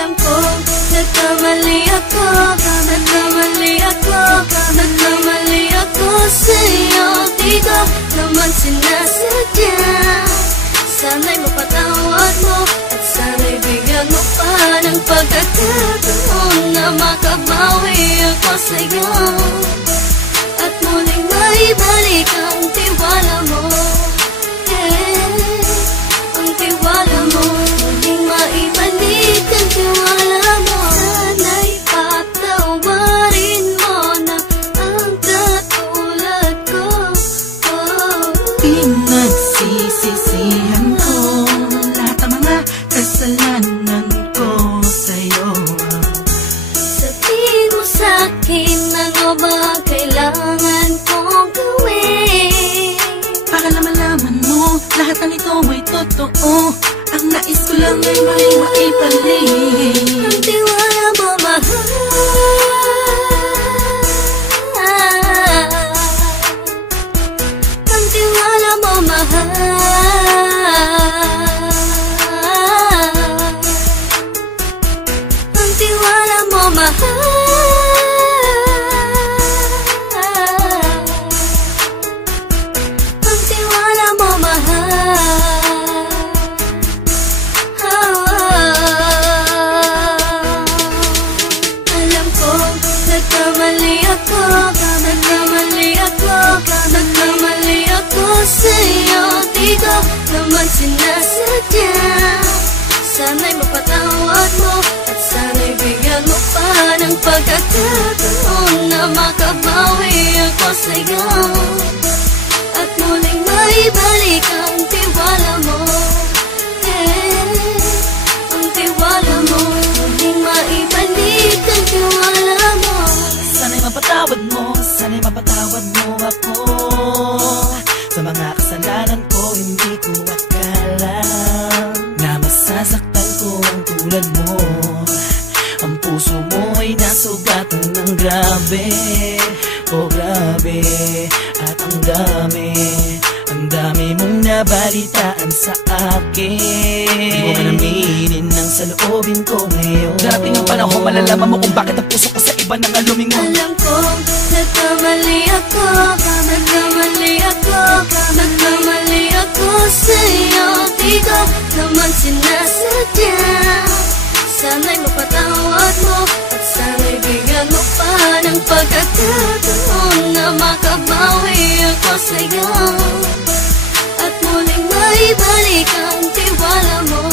Alam ko, nagkamali ako, nagkamali ako, nagkamali ako sa'yo. Di ko naman sinasadya. Sana'y mapatawad mo at sana'y bigyan mo pa ng pagkakataon na makabawi ako sa'yo at muling maibalik ang tiwala mo. Ang tiwala mo, muling maibalik ang tiwala mo. Sana'y patawarin mo na ang katulad ko. Pinagsisisihan ko lahat ng mga kasalanan ko sa'yo. Sabihin mo sa'kin ano ba kailangan kong gawin para malaman mo lahat ng ito ay totoo. Ang nais ko lang ay maibalik ang tiwala mo, mahal. Ang tiwala mo, mahal. Ang tiwala mo, mahal. Ang tiwala mo, mahal. Alam ko, nagkamali ako, nagkamali ako, nagkamali ako sa'yo. Di ko naman sinasadya. Sana'y mapatawad mo at sana'y bigyan mo pa ng pagkakataon na makabawi ako sa'yo at muling maibalik ang tiwala mo. Ang tiwala mo, muling maibalik ang tiwala mo. Sana'y mapatawad mo, sana'y mapatawad mo ako sa mga kasalanan ko. Hindi ko akala na masasaktan ko ang tulad mo. Ang puso mo ay nasugatan ng grabe, oh grabe. At ang dami mong nabalitaan sa akin. Di mo man aminin ang saloobin ko ngayon. Darating ang panahon, malalaman mo kung bakit ang puso ko sa iba nang lumingon. Alam ko, nagkamali ako, nagkamali ako, nagkamali ako sa'yo. Di ko naman sinasadya. Sana'y mapatawad mo at sana'y bigyan mo pa ng pagkakataon na makabawi ako sa'yo at muling maibalik ang tiwala mo.